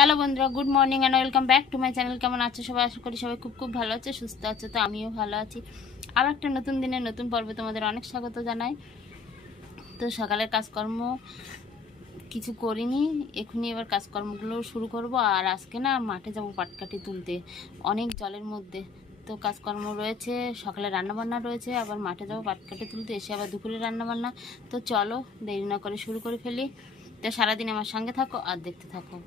Hello বন্ধুরা, good morning and welcome back to my channel. কেমন আছো সবাই? আশা করি সবাই খুব খুব ভালো আছে, সুস্থ আছে। তো আমিও ভালো আছি। আর একটা নতুন দিনের নতুন পর্বে তোমাদের অনেক স্বাগত জানাই। তো সকালের কাজকর্ম কিছু করিনি, এখনই এবার কাজকর্মগুলো শুরু করব। আর আজকে না মাঠে যাব পাটকাঠি তুলতে, অনেক জলের মধ্যে। তো কাজকর্ম রয়েছে, সকালে রান্নাবান্না রয়েছে, আবার মাঠে যাব পাটকাঠি তুলতে, এসে আবার দুপুরে রান্নাবান্না। তো চলো দেরি না করে শুরু করে ফেলি। তো সারাদিন আমার সঙ্গে থাকো আর দেখতে থাকো।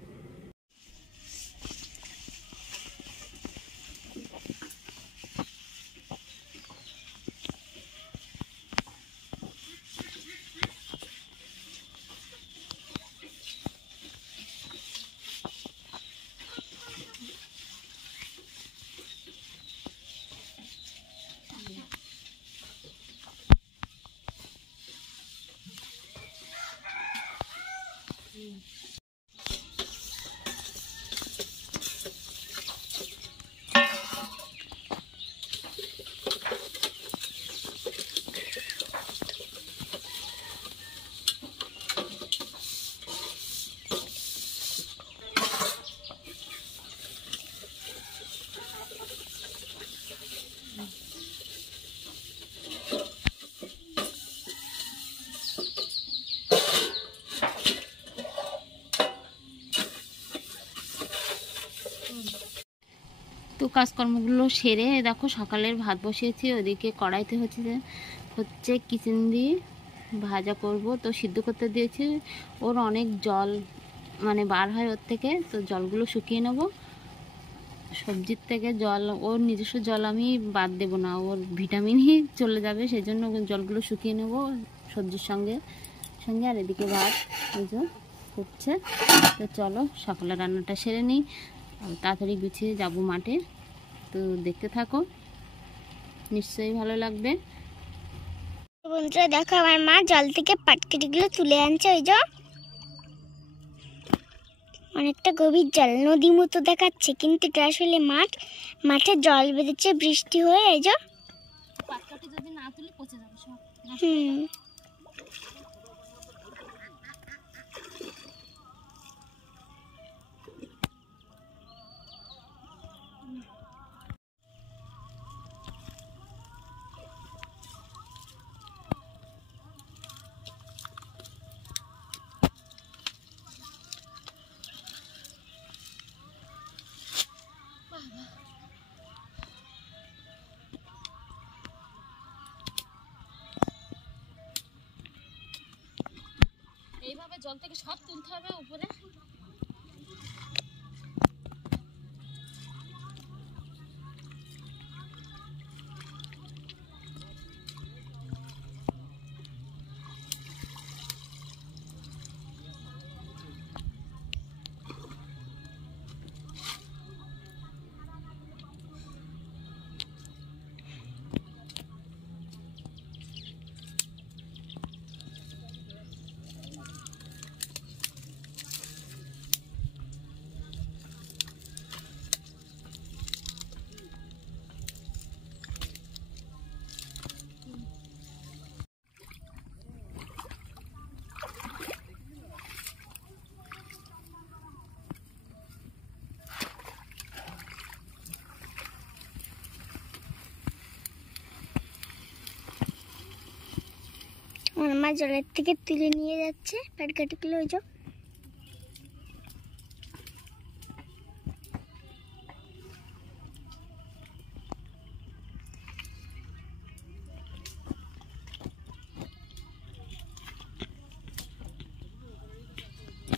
তো কাজকর্মগুলো সেরে দেখো সকালের ভাত বসিয়েছি, ওদিকে কড়াইতে হচ্ছে কিচিন্দি ভাজা করব। তো সিদ্ধ করতে দিয়েছি, ওর অনেক জল মানে বার হয় ওর থেকে। তো জলগুলো শুকিয়ে নেব, সবজির থেকে জল, ওর নিজস্ব জল আমি বাদ দেব না, ওর ভিটামিনই চলে যাবে, সেই জন্য জলগুলো শুকিয়ে নেব সবজির সঙ্গে সঙ্গে। আর এদিকে ভাত হচ্ছে। তো চলো সকালে রান্নাটা সেরে নিই, তাড়াতাড়ি গুছিয়ে যাব মাঠে। তো দেখতে থাকো, নিশ্চয়ই ভালো লাগবে। বন্ধুরা দেখো, আমার মা জল থেকে পাটকেটিগুলো তুলে আনছে। ওই যে অনেকটা গভীর জল, নদী মতো দেখাচ্ছে, কিন্তু এটা আসলে মাঠে জল বেঁধেছে বৃষ্টি হয়ে। এই যে পাটকাঠি যদি না তুলে পচে যাবে সব। এইভাবে জল থেকে সব তুলতে হবে উপরে। আমার মা জলের থেকে তুলে নিয়ে যাচ্ছে পাটকেটিগুলো। ওই যে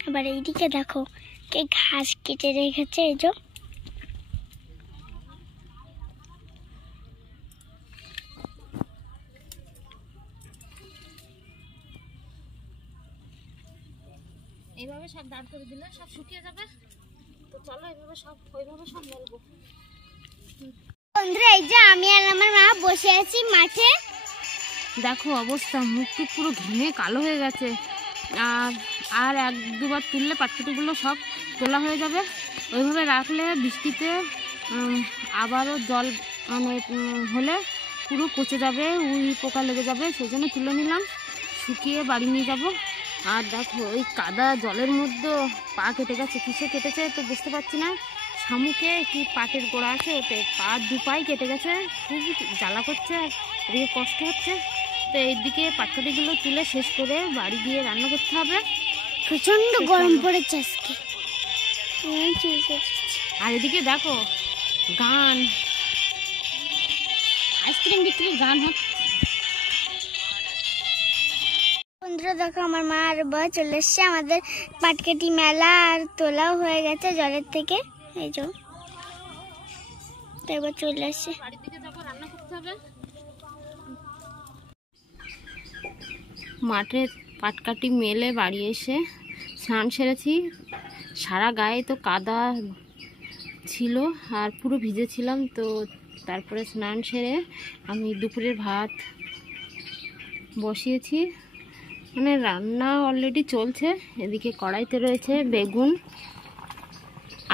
আবার এইদিকে দেখো কে ঘাস কেটে রেখেছে। এই যে এইভাবে সব দাঁড় করে দিলে সব শুকিয়ে যাবে। তো চলো ওইভাবে সব মেলবো। বন্ধুরা, এই যে আমি আর আমার মা বসে আছি মাঠে। দেখো অবস্থা, মুখ টুক পুরো ঘেমে কালো হয়ে গেছে। আর এক দুবার তুললে পাটকাঠিগুলো সব তোলা হয়ে যাবে। ওইভাবে রাখলে বৃষ্টিতে আবারও জল হলে পুরো পচে যাবে, উই পোকা লেগে যাবে। সেই জন্য তুলে নিলাম, শুকিয়ে বাড়ি নিয়ে যাব। আর দেখো ওই কাদা জলের মধ্যে পা কেটে গেছে, কিসে কেটেছে তো বুঝতে পারছি না, শামুকে কি পাটের গোড়া আছে ওতে পা দুপাই কেটে গেছে, খুব জ্বালা করছে, এদিকে কষ্ট হচ্ছে। তো এইদিকে পাটকাঠিগুলো তুলে শেষ করে বাড়ি গিয়ে রান্না করতে হবে। প্রচন্ড গরম পড়েছে আজকে। আর এদিকে দেখো গান, আইসক্রিম বিক্রির গান হচ্ছে। বন্ধুরা দেখো আমার মা আর বা চলে এসছে, আমাদের পাটকাঠি মেলা আর তোলাও হয়ে গেছে জলের থেকে, এই যে এবার চলে আসছে। বাড়ি থেকে যাবো, রান্না করতে হবে। মাঠে পাটকাঠি মেলে বাড়ি এসে স্নান সেরেছি, সারা গায়ে তো কাদা ছিল আর পুরো ভিজেছিলাম। তো তারপরে স্নান সেরে আমি দুপুরের ভাত বসিয়েছি, মানে রান্না অলরেডি চলছে। এদিকে কড়াইতে রয়েছে বেগুন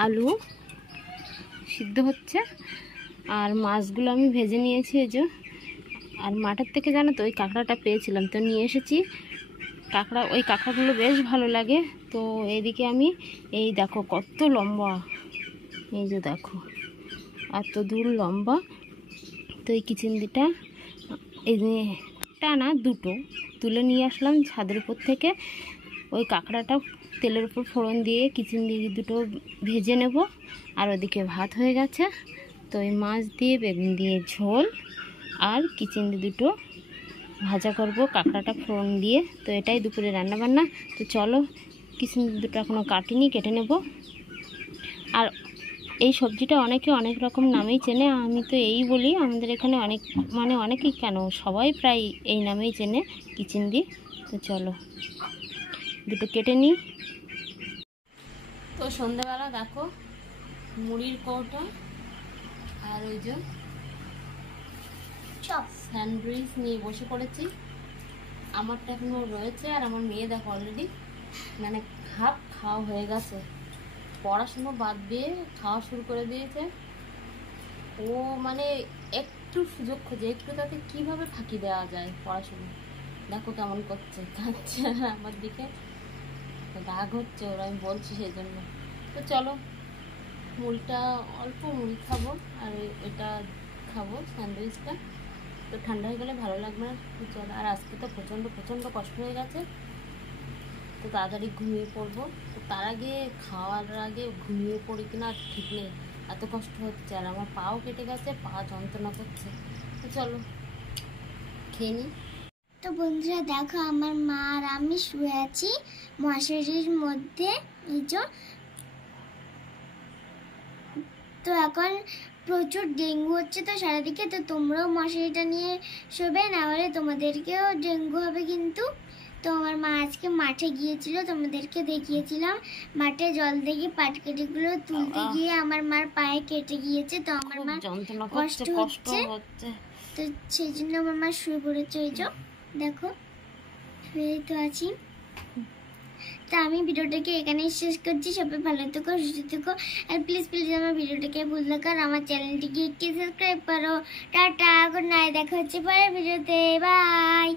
আলু সিদ্ধ হচ্ছে, আর মাছগুলো আমি ভেজে নিয়েছি এই যে। আর মাঠের থেকে জানো তো ওই কাঁকড়াটা পেয়েছিলাম, তো নিয়ে এসেছি কাঁকড়া, ওই কাঁকড়াগুলো বেশ ভালো লাগে। তো এদিকে আমি এই দেখো কত লম্বা, এই যে দেখো এত দূর লম্বা। তো এই কিচিন্দিটা এই একটা না দুটো তুলে নিয়ে আসলাম ছাদের উপর থেকে। ওই কাঁকড়াটা তেলের উপর ফোড়ন দিয়ে কিচিন্দি দুটো ভেজে নেব। আর ওদিকে ভাত হয়ে গেছে, তো ওই মাছ দিয়ে বেগুন দিয়ে ঝোল আর কিচিন্দি দুটো ভাজা করব কাঁকড়াটা ফোড়ন দিয়ে। তো এটাই দুপুরে রান্না বান্না। তো চলো কিচিন্দি দুটো এখনও কাটিনি, কেটে নেব। আর এই সবজিটা অনেকে অনেক রকম নামেই চেনে, আমি তো এই বলি, আমাদের এখানে অনেক মানে অনেকেই কেন সবাই প্রায় এই নামেই চেনে কিচিন্দি। তো চলো দুটো কেটে নিই। তো সন্ধ্যাবেলা দেখো মুড়ির কৌটা আর ওই যে চপ স্যান্ডউইচ নিয়ে বসে পড়েছি। আমারটা এখনো রয়েছে, আর আমার মেয়ে দেখো অলরেডি মানে খাওয়া হয়ে গেছে, পড়াশুনো বাদ দিয়ে খাওয়া শুরু করে দিয়েছে। ও মানে একটু সুযোগ খোঁজে, একটু তাতে কিভাবে ফাঁকি দেওয়া যায় পড়াশুনো। দেখো কেমন করছে, খাচ্ছে আমার দিকে, রাগ হচ্ছে ওরা, আমি বলছি সেই জন্য। তো চলো মুড়িটা অল্প মুড়ি খাবো আর এটা খাবো স্যান্ডউইচটা, তো ঠান্ডা হয়ে গেলে ভালো লাগবে না। তো চলো, আর আজকে তো প্রচণ্ড কষ্ট হয়ে গেছে, তো তাড়াতাড়ি ঘুমিয়ে পড়বো। তো তার আগে খাওয়ার আগে ঘুমিয়ে পড়ি কিনা ঠিক নেই, এত কষ্ট হচ্ছে। আর আমার পাও কেটে গেছে, পা যন্ত্রণা করছে। তো চলো খেয়ে নিই। তো বন্ধুরা দেখো আমার মা আর আমি শুয়ে আছি মশারির মধ্যে, এই যে। তো এখন প্রচুর ডেঙ্গু হচ্ছে তো সারাদিকে, তো তোমরাও মশারিটা নিয়ে শোবে, না হলে তোমাদেরকেও ডেঙ্গু হবে কিন্তু। তো আমার মা আজকে মাঠে গিয়েছিল, তোমাদেরকে দেখিয়েছিলাম, মাঠে জল থেকে পাটকাঠিগুলো তুলতে গিয়ে আমার মার পায়ে কেটে গিয়েছে, তো আমার মা কষ্ট হচ্ছে, তো সেই জন্য আমার মা শুয়ে পড়েছে। ওই যে দেখো শুয়ে তো আছি। তা আমি ভিডিওটাকে এখানেই শেষ করছি। সবাই ভালো থেকো, সুস্থ থেকো, আর প্লিজ আমার ভিডিওটাকে ভুল থাকো, আমার চ্যানেলটিকে একটু সাবস্ক্রাইব করো। টাটা, গুড নাইট, দেখা হচ্ছে পরের ভিডিওতে, বাই।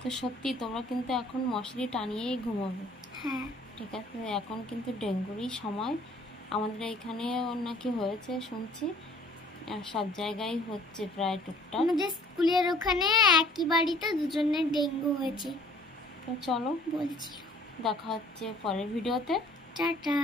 তো সত্যি তোমরা কিন্তু এখন মশারি টানিয়েই ঘুমাবে। হ্যাঁ ঠিক আছে, এখন কিন্তু ডেঙ্গুরই সময়, আমাদের এখানে নাকি হয়েছে শুনছি, সব জায়গায় হচ্ছে প্রায় টুকটাক। আমাদের স্কুলের ওখানে একই বাড়িতে দুজনের ডেঙ্গু হয়েছে। তো চলো বলছি, দেখা হচ্ছে পরের ভিডিওতে, টাটা।